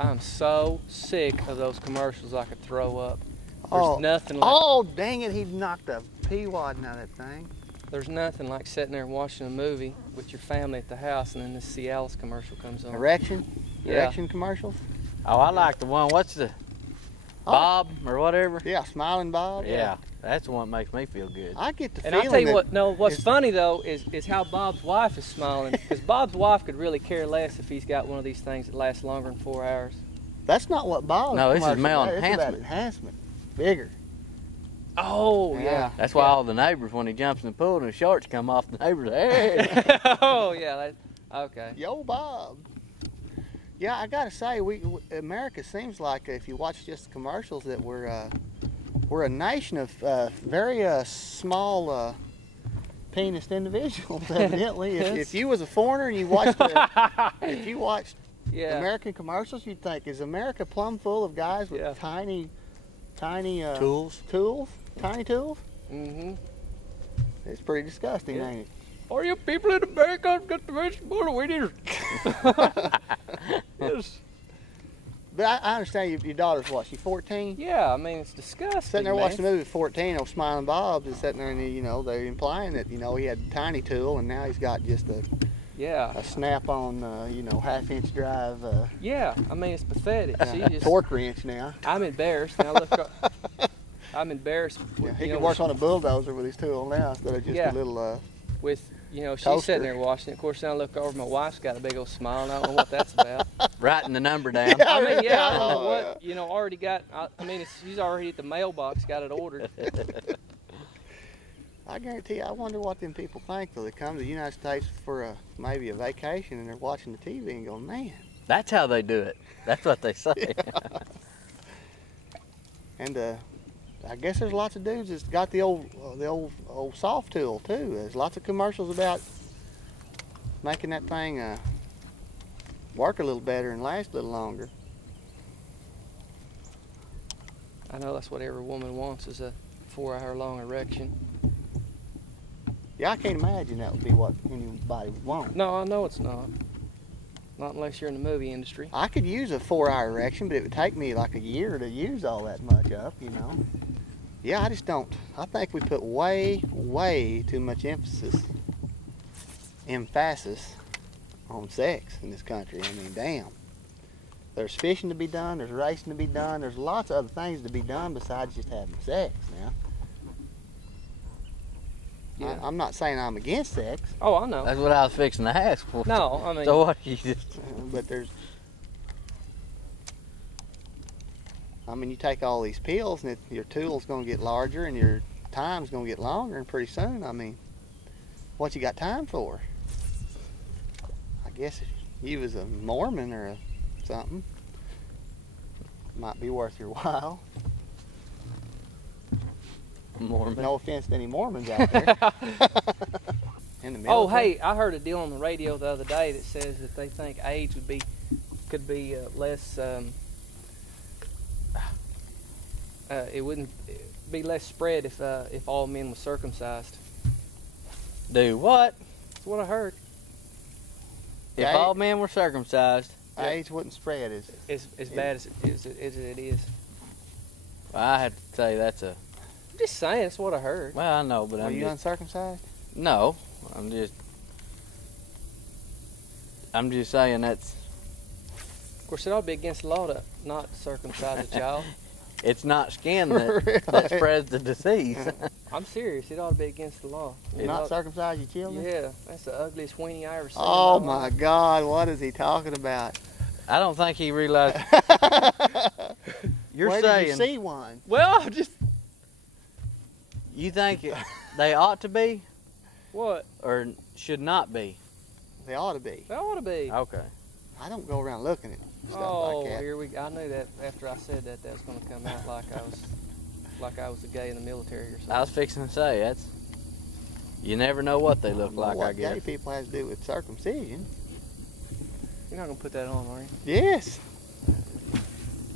I'm so sick of those commercials I could throw up. There's nothing like... Oh, dang it, he knocked a pee-wadding out of that thing. There's nothing like sitting there watching a movie with your family at the house and then this Cialis commercial comes on. Erection? Yeah. Erection commercials? Oh, I like the one, what's the, Bob or whatever? Yeah, Smiling Bob. Yeah, that's the one that makes me feel good. I get the And feeling I'll tell you that what, no, what's funny though is how Bob's wife is smiling. Because Bob's wife could really care less if he's got one of these things that lasts longer than 4 hours. That's not what Bob's No, this is male It's about enhancement. enhancement. Bigger. Oh, yeah. That's why all the neighbors, when he jumps in the pool and his shorts come off, the neighbors hey. Oh, yeah. Okay. Yo, Bob. Yeah, I gotta say, America seems like, if you watch just the commercials, that we're a nation of very small penised individuals. Evidently, if you was a foreigner and you watched if you watched American commercials, you'd think, is America plumb full of guys with tiny tools? Tiny tools? Mm-hmm. It's pretty disgusting, ain't it? Are you people in America got the vegetable winners? Yes. But I understand your daughter's what? She's 14? Yeah, I mean, it's disgusting. Sitting there watching the movie at 14, old Smiling Bob's is sitting there and, they're implying that, he had a tiny tool and now he's got just a snap-on, half-inch drive. Yeah, I mean, it's pathetic. Torque wrench now. I'm embarrassed. Now look, I'm embarrassed. Yeah, he can work on a bulldozer with his tool now instead of just a little... she's sitting there watching it. Of course, now I look over, my wife's got a big old smile, and I don't know what that's about. Writing the number down. Yeah, I mean, I don't know what, already got, she's already at the mailbox, got it ordered. I guarantee you, I wonder what them people think till they come to the United States for maybe a vacation and they're watching the TV and go, man. That's how they do it. That's what they say. Yeah. And I guess there's lots of dudes that's got the old soft tool too. There's lots of commercials about making that thing work a little better and last a little longer. I know that's what every woman wants, is a 4-hour-long erection. Yeah, I can't imagine that would be what anybody would want. No, I know it's not. Not unless you're in the movie industry. I could use a 4-hour erection, but it would take me like a year to use all that much up, Yeah, I just don't. I think we put way, way too much emphasis on sex in this country. I mean, damn. There's fishing to be done, there's racing to be done, there's lots of other things to be done besides just having sex now. Yeah. I'm not saying I'm against sex. Oh, I know. That's what I was fixing to ask for. No, I mean... So what you just... But there's... you take all these pills and your tool's going to get larger and your time's going to get longer, and pretty soon, what you got time for? I guess if you was a Mormon or something, it might be worth your while. Mormon. No offense to any Mormons out there. In the military. Oh, hey, I heard a deal on the radio the other day that says that they think AIDS could be less... it wouldn't be less spread if all men were circumcised. Do what? That's what I heard. If all men were circumcised, AIDS wouldn't spread as bad as it is. Well, I have to say that's a... I'm just saying, that's what I heard. Well, I know, but Are you uncircumcised? No, I'm just saying that's... Of course, it ought to be against the law to not circumcise a child. It's not skin that spreads the disease. I'm serious. It ought to be against the law. Not circumcise your children? Yeah, that's the ugliest weenie I ever seen. Oh my God, what is he talking about? I don't think he realized. You're Where saying... did you see one? Well, just... You think they ought to be? What? Or should not be? They ought to be. They ought to be. Okay. I don't go around looking at stuff like that. Here we go. I knew that after I said that was going to come out like I was a gay in the military or something. I was fixing to say, that's... You never know what they look like, I guess. What gay people has to do with circumcision. You're not going to put that on, are you? Yes.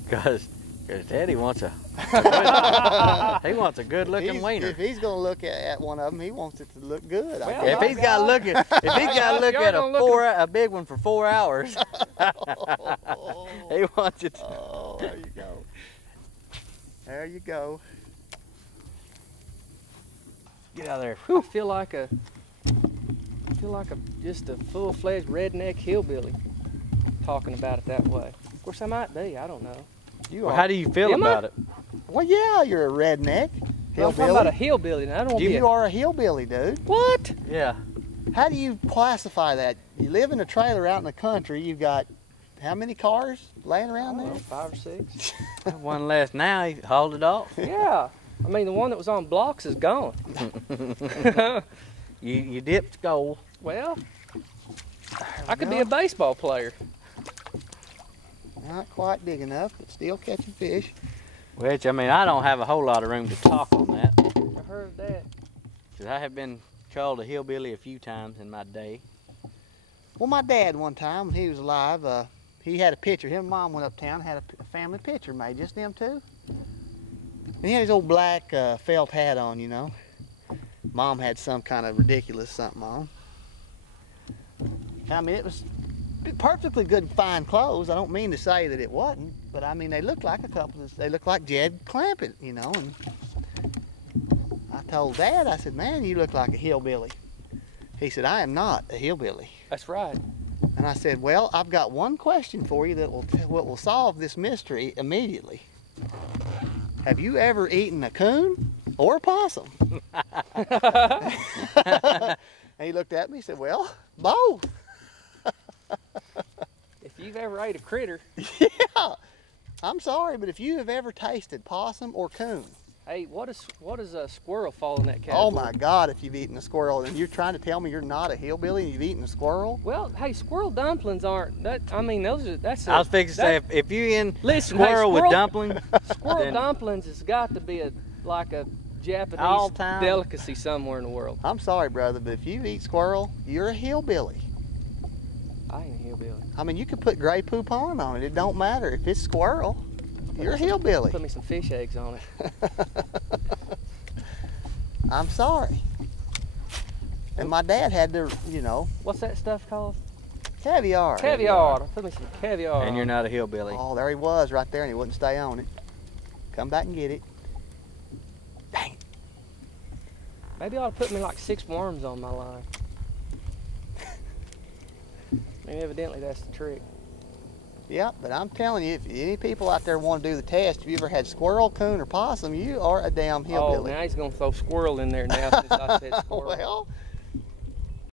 Because Because Daddy wants a he wants a good looking wiener. If he's gonna look at one of them, he wants it to look good. I Well, guess. If he's got to look at Y'all a big one for 4 hours, he wants it. Oh, there you go. There you go. Get out of there. I feel like just a full-fledged redneck hillbilly talking about it that way. Of course, I might be. I don't know. You Well, are. how do you feel Am I? about it? Well, yeah, you're a redneck. No, I'm talking about a hillbilly. Now, I don't want to be You are a hillbilly, dude. What? Yeah. How do you classify that? You live in a trailer out in the country. You've got how many cars laying around there? 5 or 6. One less now, he hauled it off. Yeah. I mean, the one that was on blocks is gone. You dipped goal. Well, I could be a baseball player. Not quite big enough, but still catching fish. Which, I mean, I don't have a whole lot of room to talk on that. I heard that. Because I have been called a hillbilly a few times in my day. Well, my dad one time when he was alive, he had a picture. Him and Mom went uptown, had a family picture made, just them two. And he had his old black felt hat on, you know. Mom had some kind of ridiculous something on. I mean, it was perfectly good, fine clothes. I don't mean to say that it wasn't, but I mean, they looked like they looked like Jed Clampett, you know. And I told Dad, I said, man, you look like a hillbilly. He said, I am not a hillbilly. That's right. And I said, well, I've got one question for you that will solve this mystery immediately. Have you ever eaten a coon or a possum? And he looked at me and said, well, both. If you've ever ate a critter, Yeah. I'm sorry, but if you have ever tasted possum or coon, hey, what does a squirrel fall in that category? oh my God, if you've eaten a squirrel, and you're trying to tell me you're not a hillbilly and you've eaten a squirrel? Well, hey, squirrel dumplings aren't that. I mean, that's. I was fixing to say, if you in Listen, hey, squirrel with squirrel- dumpling, Squirrel then- dumplings has got to be like a Japanese All-time. delicacy somewhere in the world. I'm sorry, brother, but if you eat squirrel, you're a hillbilly. I ain't a hillbilly. I mean, you could put gray poupon on it. It don't matter. If it's squirrel, you're a hillbilly. Put me some fish eggs on it. I'm sorry. And my dad had to, you know, What's that stuff called? caviar. Caviar. Put me some caviar. and you're on. not a hillbilly. Oh, there he was right there, and he wouldn't stay on it. Come back and get it. Dang it. Maybe I ought to put me like 6 worms on my line. I mean, evidently that's the trick. Yeah, but I'm telling you, if any people out there want to do the test, if you ever had squirrel, coon, or possum, you are a damn Oh, hillbilly. now he's gonna throw squirrel in there now since I said squirrel. Well,